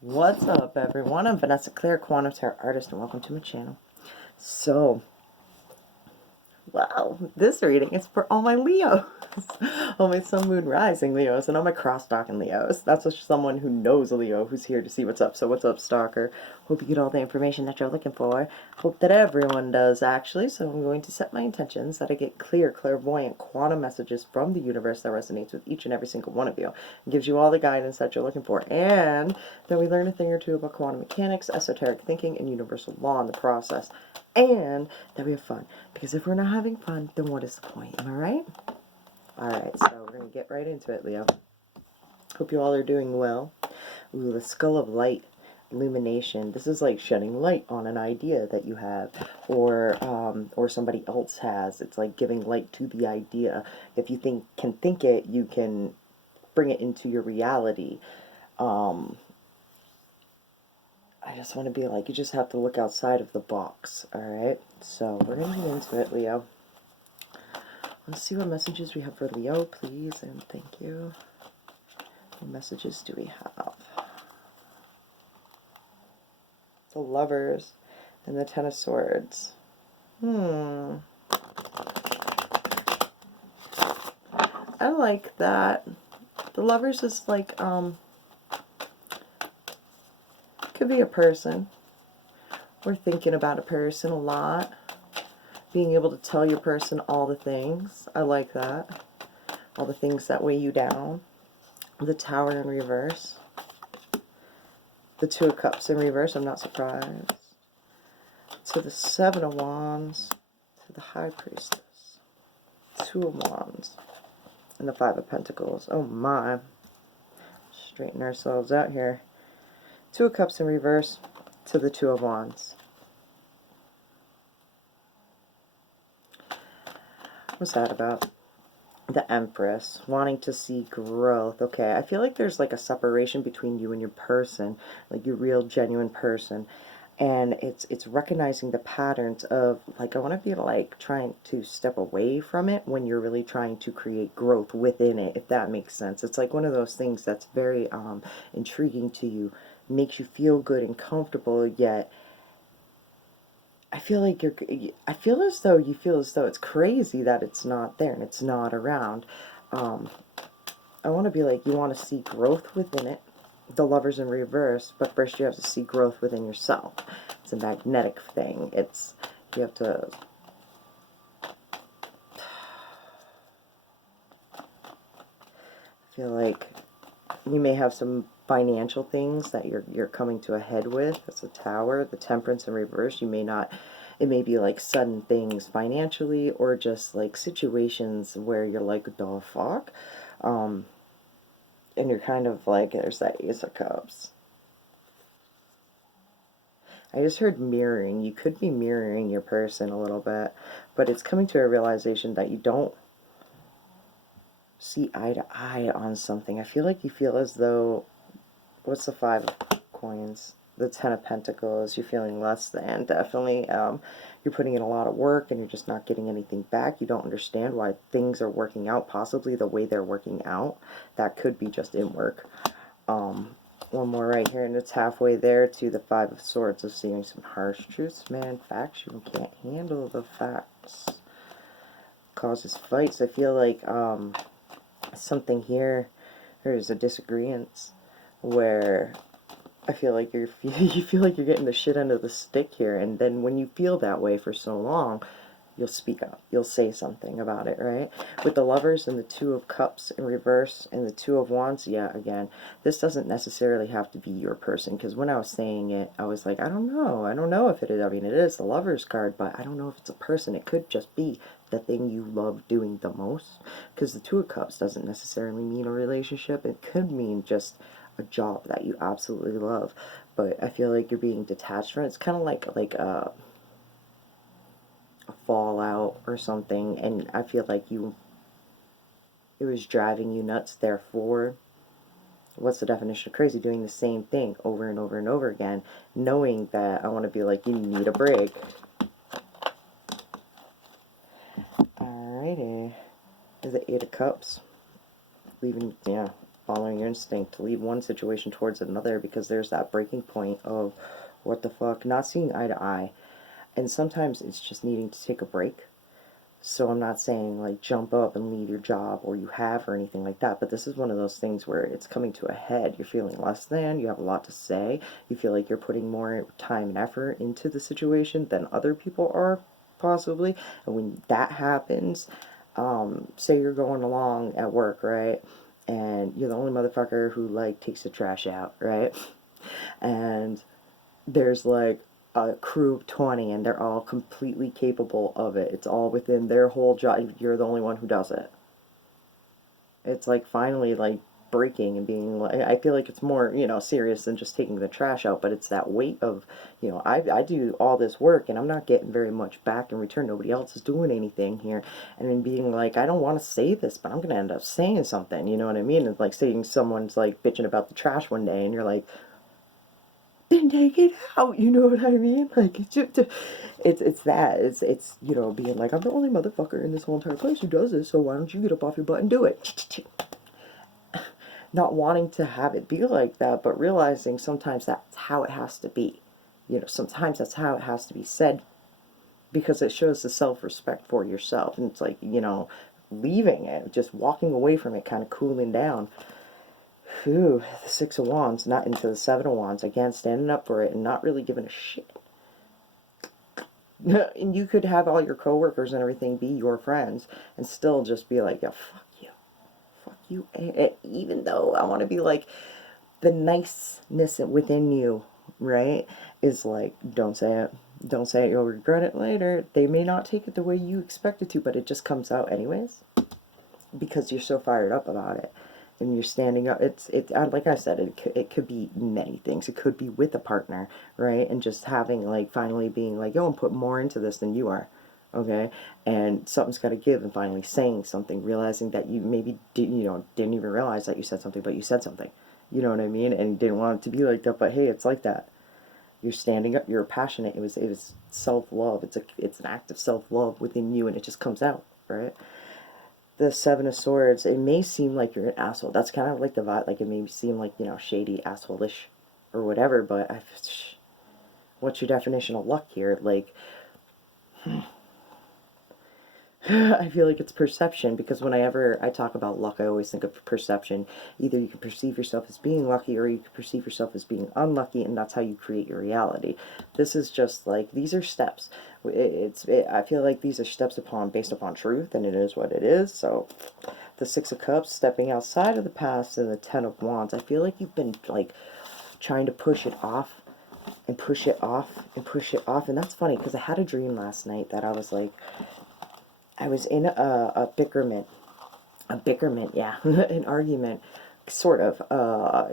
What's up, everyone? I'm Vanessa Claire, Quantum Tarot Artist, and welcome to my channel. So, wow, this reading is for all my Leos, all my Sun, Moon, Rising Leos, and all my cross-stalking Leos. That's just someone who knows a Leo who's here to see what's up. So what's up, stalker? Hope you get all the information that you're looking for. Hope that everyone does, actually. So I'm going to set my intentions that I get clear, clairvoyant, quantum messages from the universe that resonates with each and every single one of you. It gives you all the guidance that you're looking for. And then we learn a thing or two about quantum mechanics, esoteric thinking, and universal law in the process. And that we have fun. Because if we're not having fun, then what is the point? Am I right? Alright, so we're going to get right into it, Leo. Hope you all are doing well. Ooh, the skull of light, illumination. This is like shedding light on an idea that you have, or somebody else has. It's like giving light to the idea. If you can think it, you can bring it into your reality. I just want to be like, you just have to look outside of the box, alright? So, we're going to get into it, Leo. Let's see what messages we have for Leo, please, and thank you. What messages do we have? The Lovers and the Ten of Swords. I like that. The Lovers is like, could be a person. We're thinking about a person a lot. Being able to tell your person all the things. I like that. All the things that weigh you down. The Tower in reverse. The Two of Cups in reverse. I'm not surprised. To the Seven of Wands. To the High Priestess. Two of Wands. And the Five of Pentacles. Oh my. Straighten ourselves out here. Two of Cups in reverse. To the Two of Wands. What's that about? The Empress, wanting to see growth. Okay, I feel like there's like a separation between you and your person, like your real genuine person, and it's recognizing the patterns of like, I want to be like trying to step away from it when you're really trying to create growth within it, if that makes sense. It's like one of those things that's very intriguing to you, makes you feel good and comfortable, yet I feel like I feel as though you feel as though it's crazy that it's not there and it's not around. I want to be like, you want to see growth within it. The Lovers in reverse, but first you have to see growth within yourself. It's a magnetic thing. You have to feel like you may have some financial things that you're coming to a head with. That's a Tower. The Temperance in reverse, you may not, it may be like sudden things financially, or just like situations where you're like, the fuck? And you're kind of like, there's that Ace of Cups. I just heard mirroring. You could be mirroring your person a little bit, but it's coming to a realization that you don't see eye to eye on something. I feel like you feel as though, what's the Five of Coins? The Ten of Pentacles. You're feeling less than, definitely. You're putting in a lot of work and you're just not getting anything back. You don't understand why things are working out, possibly the way they're working out. That could be just in work. One more right here, and it's halfway there to the Five of Swords of seeing some harsh truths. Man, facts, you can't handle the facts. Causes fights. I feel like something here, there's a disagreement where I feel like you feel like you're getting the shit end of the stick here, and then when you feel that way for so long, you'll speak up. You'll say something about it, right? With the Lovers and the Two of Cups in reverse and the Two of Wands, yeah, again, this doesn't necessarily have to be your person, because when I was saying it, I was like, I don't know. I don't know if it is. I mean, it is the Lovers card, but I don't know if it's a person. It could just be the thing you love doing the most, because the Two of Cups doesn't necessarily mean a relationship. It could mean just a job that you absolutely love, but I feel like you're being detached from it. It's kind of like a fallout or something, and I feel like it was driving you nuts. Therefore, what's the definition of crazy? Doing the same thing over and over and over again, knowing that I want to be like, you need a break. Alrighty. Is it Eight of Cups? Leaving, yeah. following your instinct to leave one situation towards another, because there's that breaking point of what the fuck, not seeing eye to eye. And sometimes it's just needing to take a break. So I'm not saying like jump up and leave your job or you have or anything like that, but this is one of those things where it's coming to a head. You're feeling less than, you have a lot to say, you feel like you're putting more time and effort into the situation than other people are, possibly. And when that happens, say you're going along at work, right? And you're the only motherfucker who like takes the trash out, right? And there's like a crew of 20 and they're all completely capable of it. It's all within their whole job. You're the only one who does it. It's like finally like breaking and being like, I feel like it's more, you know, serious than just taking the trash out, but it's that weight of, you know, I do all this work and I'm not getting very much back in return. Nobody else is doing anything here. And then being like, I don't want to say this, but I'm going to end up saying something, you know what I mean? It's like saying someone's like bitching about the trash one day and you're like, then take it out, you know what I mean? Like, it's just, it's that, it's, you know, being like, I'm the only motherfucker in this whole entire place who does this, so why don't you get up off your butt and do it? Not wanting to have it be like that, but realizing sometimes that's how it has to be. You know, sometimes that's how it has to be said, because it shows the self-respect for yourself, and it's like, you know, leaving it, just walking away from it, kind of cooling down. Whew, the Six of Wands, not into the Seven of Wands. Again, standing up for it and not really giving a shit. And you could have all your coworkers and everything be your friends and still just be like, yeah, fuck you. Fuck you. Even though I want to be like, the niceness within you, right, is like, don't say it. Don't say it. You'll regret it later. They may not take it the way you expect it to, but it just comes out anyways because you're so fired up about it. And you're standing up. Like I said, it could be many things. It could be with a partner, right? And just having like finally being like, yo, I'm putting more into this than you are, okay? And something's got to give, and finally saying something, realizing that you maybe didn't even realize that you said something, but you said something. You know what I mean? And you didn't want it to be like that, but hey, it's like that. You're standing up. You're passionate. It was self-love. It's an act of self-love within you, and it just comes out, right? The Seven of Swords, it may seem like you're an asshole. That's kind of like the vibe. Like, it may seem like, you know, shady, asshole-ish, or whatever, but what's your definition of luck here? Like, I feel like it's perception, because whenever I talk about luck, I always think of perception. Either you can perceive yourself as being lucky, or you can perceive yourself as being unlucky, and that's how you create your reality. This is just like, these are steps. I feel like these are steps based upon truth, and it is what it is. So the Six of Cups, stepping outside of the past, and the Ten of Wands, I feel like you've been like trying to push it off and push it off and push it off. And that's funny, because I had a dream last night that I was like, I was in a bickerment, yeah, an argument, sort of.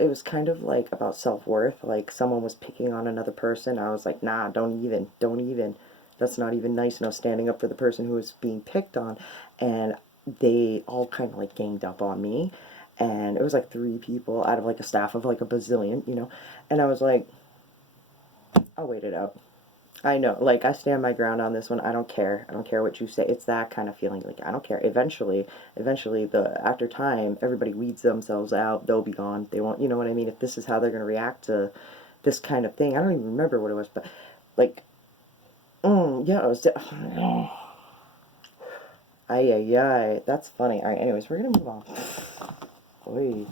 It was kind of like about self-worth, like someone was picking on another person. I was like, nah, don't even, that's not even nice. And I was standing up for the person who was being picked on, and they all kind of like ganged up on me, and it was like 3 people out of like a staff of like a bazillion, you know, and I was like, I'll wait it out. I know, like, I stand my ground on this one. I don't care. I don't care what you say. It's that kind of feeling. Like, I don't care. Eventually, after time, everybody weeds themselves out. They'll be gone. They won't, you know what I mean? If this is how they're going to react to this kind of thing. I don't even remember what it was, but, like, yeah, it was, ay. That's funny. All right, anyways, we're going to move on. Oy.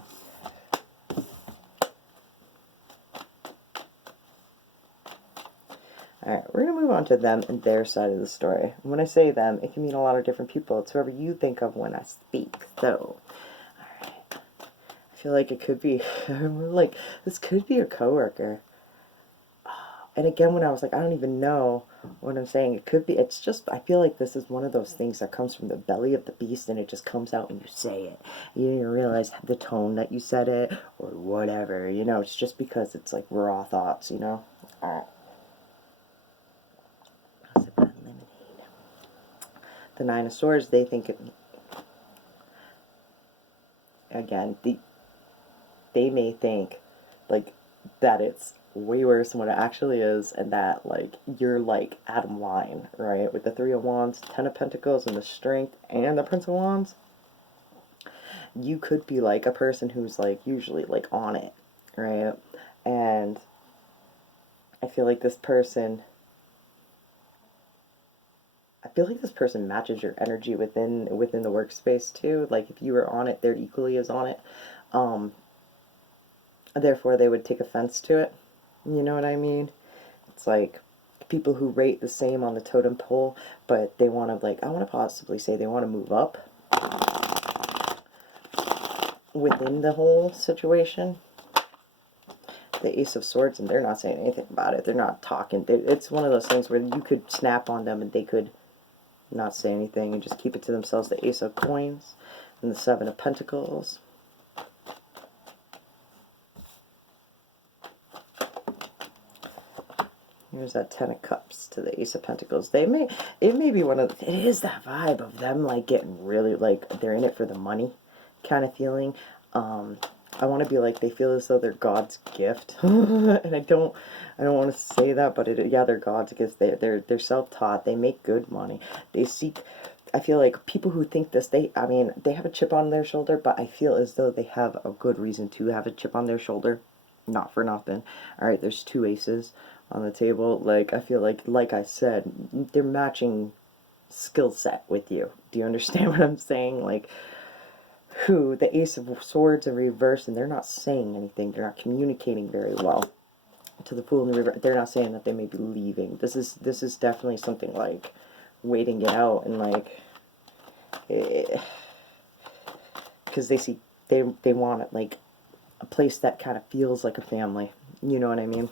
Alright, we're going to move on to them and their side of the story. And when I say them, it can mean a lot of different people. It's whoever you think of when I speak. So, alright. I feel like it could be, like, this could be a coworker. And again, when I was like, I don't even know what I'm saying, it could be, it's just, I feel like this is one of those things that comes from the belly of the beast, and it just comes out when you say it. You didn't even realize the tone that you said it, or whatever, you know, it's just because it's like raw thoughts, you know? Alright. The Nine of Swords, they think it, again, they may think like that it's way worse than what it actually is, and that like you're like out of line, right? With the Three of Wands, Ten of Pentacles, and the Strength, and the Prince of Wands, you could be like a person who's like usually like on it, right? And I feel like this person matches your energy within the workspace too. Like if you were on it, they're equally as on it. Um, Therefore, they would take offense to it. You know what I mean? It's like people who rate the same on the totem pole, but they want to, like, I want to possibly say they want to move up within the whole situation. The Ace of Swords, and they're not saying anything about it. They're not talking. It's one of those things where you could snap on them and they could not say anything and just keep it to themselves. The Ace of Coins and the Seven of Pentacles. Here's that Ten of Cups to the Ace of Pentacles. It may be one of it is that vibe of them like getting really like they're in it for the money kind of feeling. I want to be like they feel as though they're God's gift, and I don't want to say that, but yeah, they're God's gift. They're self-taught. They make good money. They seek. I feel like people who think this, they have a chip on their shoulder, but I feel as though they have a good reason to have a chip on their shoulder. Not for nothing. All right, there's two aces on the table. Like I feel like I said, they're matching skill set with you. Do you understand what I'm saying? Like the Ace of Swords in reverse, and they're not saying anything. They're not communicating very well. To the Fool in the reverse, they're not saying that they may be leaving. This is definitely something like waiting it out and like, because they want it like a place that kind of feels like a family. You know what I mean?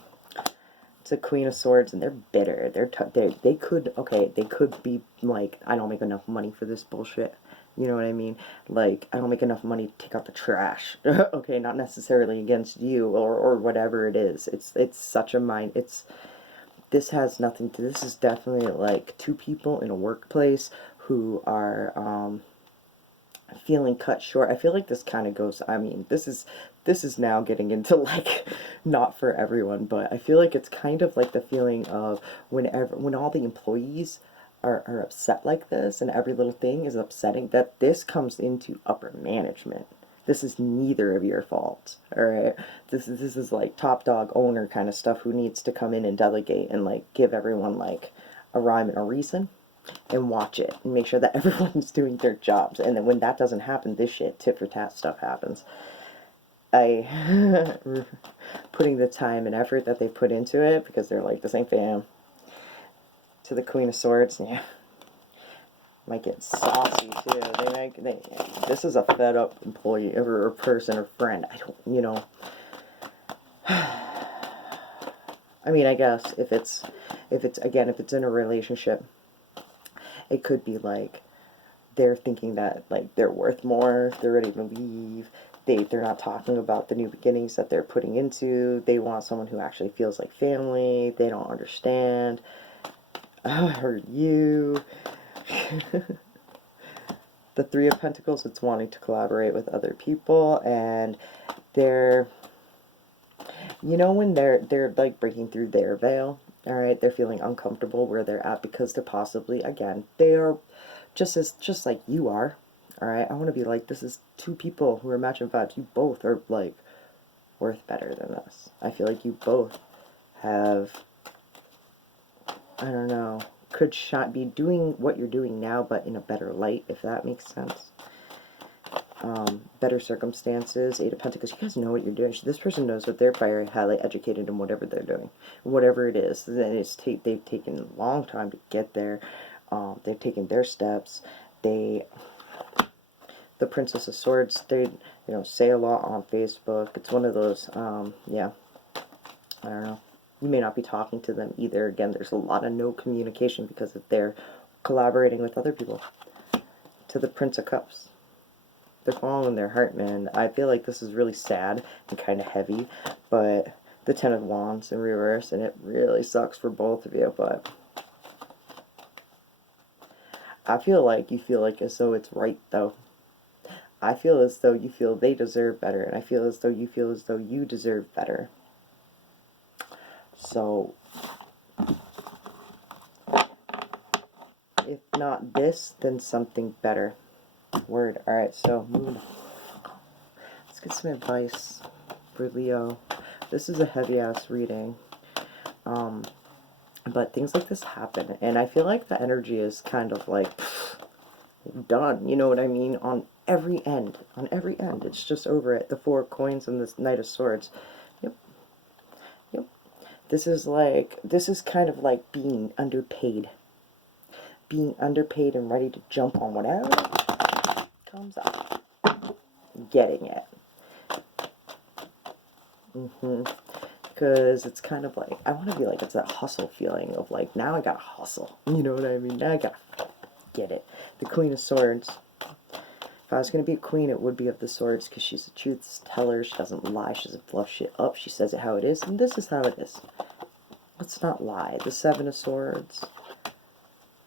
It's a Queen of Swords, and they're bitter. They could be like, I don't make enough money for this bullshit. You know what I mean? Like, I don't make enough money to take out the trash. Okay, not necessarily against you or whatever it is. It's such a mind. This has nothing to. This is definitely like two people in a workplace who are feeling cut short. I feel like this kind of goes, I mean, this is now getting into like not for everyone, but I feel like it's kind of like the feeling of when all the employees are upset like this and every little thing is upsetting, that this comes into upper management. This is neither of your fault, all right? This is like top dog owner kind of stuff who needs to come in and delegate and like give everyone like a rhyme and a reason and watch it and make sure that everyone's doing their jobs. And then when that doesn't happen, this shit tit for tat stuff happens. Putting the time and effort that they put into it because they're like the same fam. To the Queen of Swords, yeah. Might get saucy too. This is a fed up employee or person or friend. I don't, you know. I mean, I guess if it's in a relationship, it could be like they're thinking that like they're worth more, they're ready to leave. They're not talking about the new beginnings that they're putting into. They want someone who actually feels like family. They don't understand. Oh, I heard you. The Three of Pentacles, it's wanting to collaborate with other people, and they're, you know, when they're like breaking through their veil, all right, they're feeling uncomfortable where they're at because they're possibly, again, they are just like you are, all right. I want to be like, this is two people who are matching vibes. You both are like worth better than this. I feel like you both have, I don't know, could be doing what you're doing now, but in a better light, if that makes sense. Better circumstances. Eight of Pentacles. You guys know what you're doing. This person knows that they're very highly educated in whatever they're doing, whatever it is. And they've taken a long time to get there. They've taken their steps. The Princess of Swords. They say a lot on Facebook. It's one of those. Yeah. I don't know. You may not be talking to them either. Again, there's a lot of no communication because if they're collaborating with other people. To the Prince of Cups. They're following their heart, man. I feel like this is really sad and kind of heavy, but the Ten of Wands in reverse, and it really sucks for both of you, but I feel like you feel like as though it's right, though. I feel as though you feel they deserve better, and I feel as though you feel as though you deserve better. So, if not this, then something better. Word. Alright, so moon. get some advice for Leo. This is a heavy-ass reading. But things like this happen, and I feel like the energy is kind of like done, you know what I mean? On every end. On every end. It's just over it. The 4 coins and this Knight of Swords. Yep. Yep. This is kind of like being underpaid. Being underpaid and ready to jump on whatever comes up. Getting it. Because it's kind of like, I want to be like, it's that hustle feeling of like, now I gotta hustle. You know what I mean? Now I gotta get it. The Queen of Swords. If I was going to be a queen, it would be of the swords, because she's a truth teller. She doesn't lie. She doesn't fluff shit up. She says it how it is, and this is how it is. Let's not lie. The 7 of Swords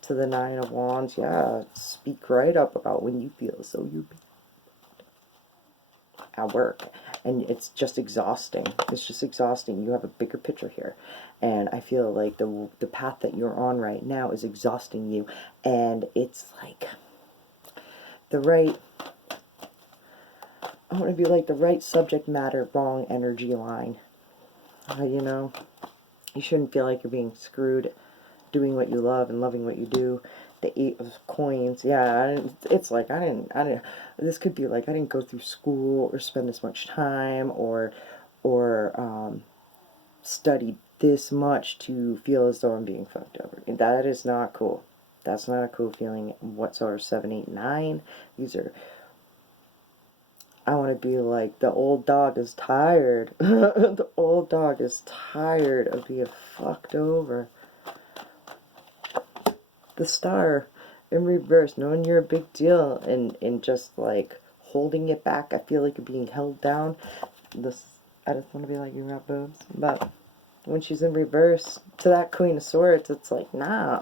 to the 9 of Wands. Yeah, speak right up about when you feel as though you're at work. And it's just exhausting. It's just exhausting. You have a bigger picture here. And I feel like the path that you're on right now is exhausting you. And it's like the right... I want to be like the right subject matter, wrong energy line. You know, you shouldn't feel like you're being screwed doing what you love and loving what you do. The 8 of Coins, yeah, it's like I didn't, this could be like I didn't go through school or spend this much time or studied this much to feel as though I'm being fucked over. That is not cool. That's not a cool feeling whatsoever. 7, 8, 9, these are... I want to be like, the old dog is tired. The old dog is tired of being fucked over. The Star in reverse, knowing you're a big deal and just like holding it back. I feel like you're being held down. I just want to be like, you got boobs. But when she's in reverse to that Queen of Swords, it's like, nah.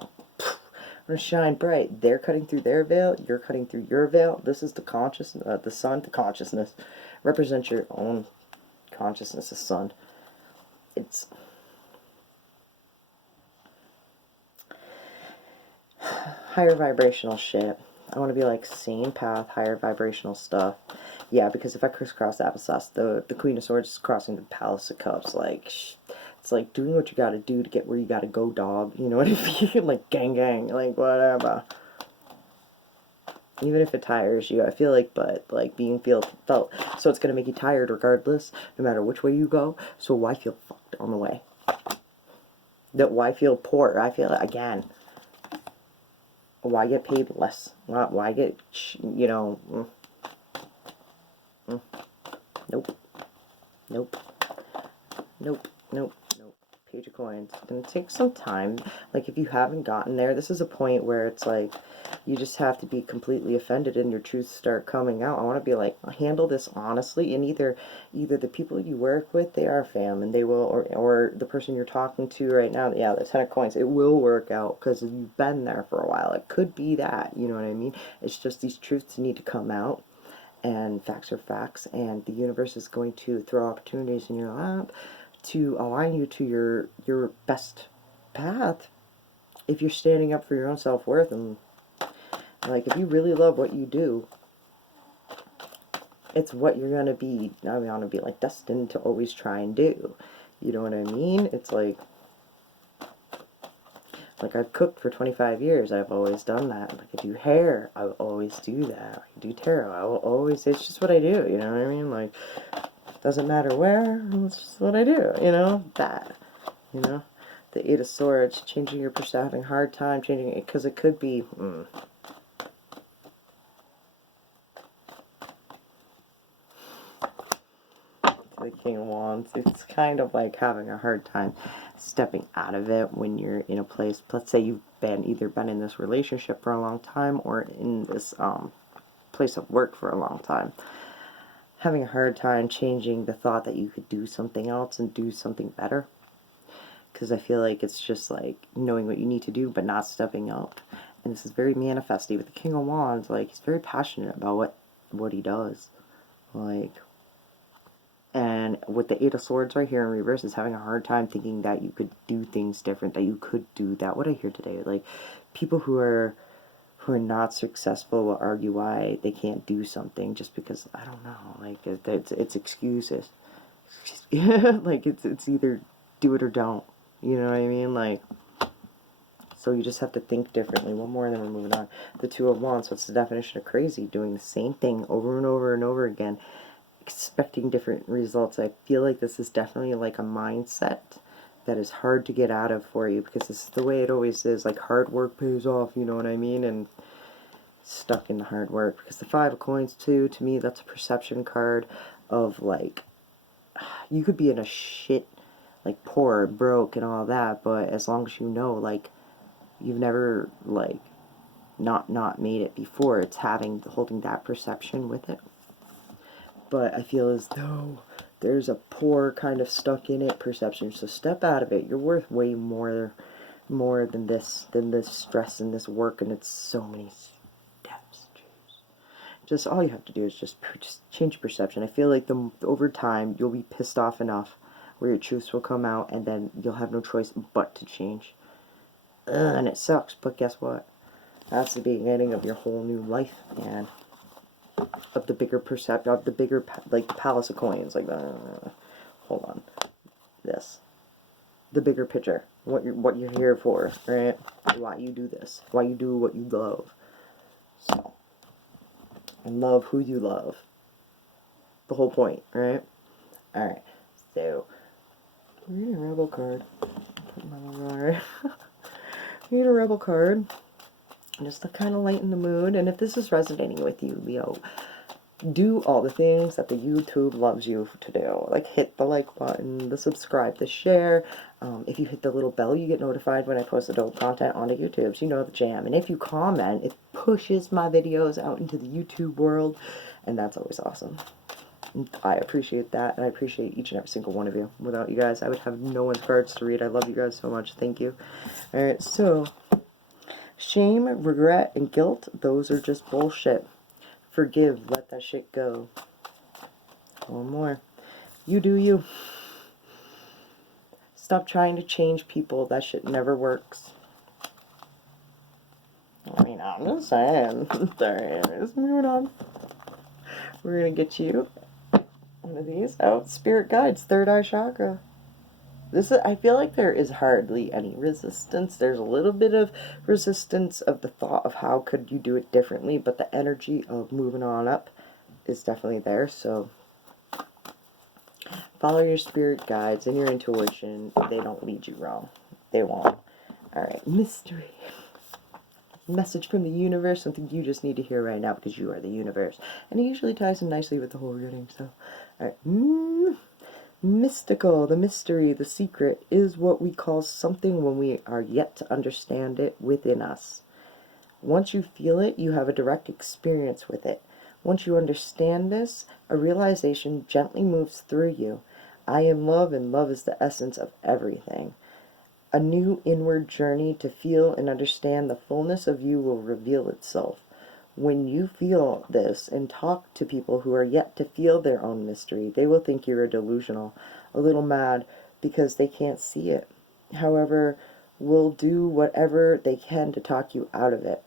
Gonna shine bright. They're cutting through their veil. You're cutting through your veil. This is the consciousness, the sun. The consciousness represents your own consciousness. The sun. It's higher vibrational shit. I want to be like same path, higher vibrational stuff. Yeah, because if I crisscross applesauce, the Queen of Swords is crossing the Palace of Cups. Like, it's like doing what you gotta do to get where you gotta go, dog. You know what I mean? Like, gang, like, whatever. Even if it tires you, I feel like, but, like, being felt, so it's gonna make you tired regardless, no matter which way you go, so why feel fucked on the way? Why feel poor? I feel, again, why get paid less? Why get, you know, nope, nope, nope, nope. Page of Coins. It's going to take some time. Like, if you haven't gotten there, this is a point where it's like, you just have to be completely offended and your truths start coming out. I want to be like, handle this honestly, and either the people you work with, they are fam, and they will, or the person you're talking to right now, yeah, the 10 of Coins, it will work out, because you've been there for a while. It could be that, you know what I mean? It's just these truths need to come out, and facts are facts, and the universe is going to throw opportunities in your lap to align you to your best path if you're standing up for your own self-worth. And like, if you really love what you do, it's what you're gonna be, I want to be like destined to always try and do, you know what I mean? It's like I've cooked for 25 years, I've always done that. Like, I do hair, I will always do that. I do tarot, I will always, it's just what I do, you know what I mean? Like, doesn't matter where, it's just what I do, you know, that, you know, the 8 of Swords, changing your perception, having a hard time changing it, because it could be, the King of Wands, it's kind of like having a hard time stepping out of it when you're in a place, let's say you've either been in this relationship for a long time, or in this, place of work for a long time. Having a hard time changing the thought that you could do something else and do something better. Because I feel like it's just like knowing what you need to do but not stepping up. And this is very manifesty with the King of Wands. Like, he's very passionate about what he does. Like, and with the 8 of Swords right here in reverse, is having a hard time thinking that you could do things different, that you could do that. What I hear today, like, people who are who are not successful will argue why they can't do something just because, I don't know, like, it's excuses. Like, it's either do it or don't. You know what I mean? Like, so you just have to think differently. One more and then we're moving on. The Two of Wands. What's the definition of crazy? Doing the same thing over and over and over again, expecting different results. I feel like this is definitely like a mindset that is hard to get out of for you, because this is the way it always is. Like, hard work pays off, you know what I mean? And stuck in the hard work. Because the Five of Coins too, to me, that's a perception card of, like, you could be in a shit, like, poor, broke, and all that, but as long as you know, like, you've never, like, not made it before, it's holding that perception with it. But I feel as though there's a poor kind of stuck in it perception, so step out of it. You're worth way more than this stress and this work, and it's so many steps. Jeez. Just all you have to do is just change perception. I feel like over time you'll be pissed off enough where your truths will come out, and then you'll have no choice but to change. And it sucks, but guess what? That's the beginning of your whole new life, and of the bigger perception, of the bigger, like, the Palace of Coins, like, hold on, this, the bigger picture, what you're here for, right? Why you do this, why you do what you love. So, and love who you love. The whole point, right? All right. So, read a Rebel card. Put my little read a Rebel card. Just to kind of lighten the mood. And if this is resonating with you, Leo, do all the things that the YouTube loves you to do. Like, hit the like button, the subscribe, the share. If you hit the little bell, you get notified when I post adult content onto YouTube, so you know the jam. And if you comment, it pushes my videos out into the YouTube world, and that's always awesome. I appreciate that, and I appreciate each and every single one of you. Without you guys, I would have no one's cards to read. I love you guys so much. Thank you. Alright, so shame, regret, and guilt, those are just bullshit. Forgive, let that shit go. One more. You do you. Stop trying to change people. That shit never works. I mean, I'm just saying. Let's move on. We're going to get you one of these out. Spirit Guides, Third Eye Chakra. I feel like there is hardly any resistance. There's a little bit of resistance of the thought of how could you do it differently, but the energy of moving on up is definitely there. So follow your spirit guides and your intuition. They don't lead you wrong. They won't. Alright, mystery. Message from the universe, something you just need to hear right now because you are the universe. And it usually ties in nicely with the whole reading. So, alright. Mystical, the mystery, the secret, is what we call something when we are yet to understand it within us. Once you feel it, you have a direct experience with it. Once you understand this, a realization gently moves through you. I am love, and love is the essence of everything. A new inward journey to feel and understand the fullness of you will reveal itself. When you feel this and talk to people who are yet to feel their own mystery, they will think you're delusional, a little mad, because they can't see it. However, will do whatever they can to talk you out of it.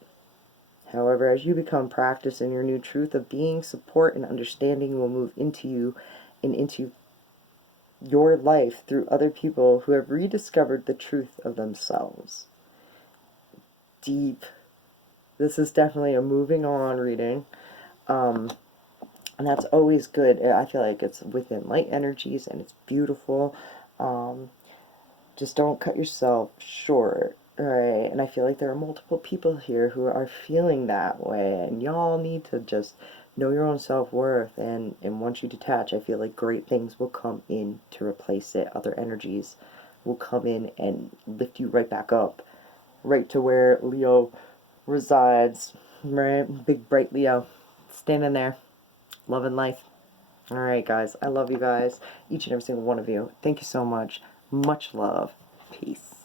However, as you become practiced in your new truth of being, support and understanding will move into you and into your life through other people who have rediscovered the truth of themselves. Deep. This is definitely a moving on reading. And that's always good. I feel like it's within light energies and it's beautiful. Just don't cut yourself short, right? And I feel like there are multiple people here who are feeling that way, and y'all need to just know your own self-worth, and once you detach, I feel like great things will come in to replace it. Other energies will come in and lift you right back up, right to where Leo resides, right? Big bright Leo standing there, loving life. Alright guys, I love you guys, each and every single one of you. Thank you so much. Much love. Peace.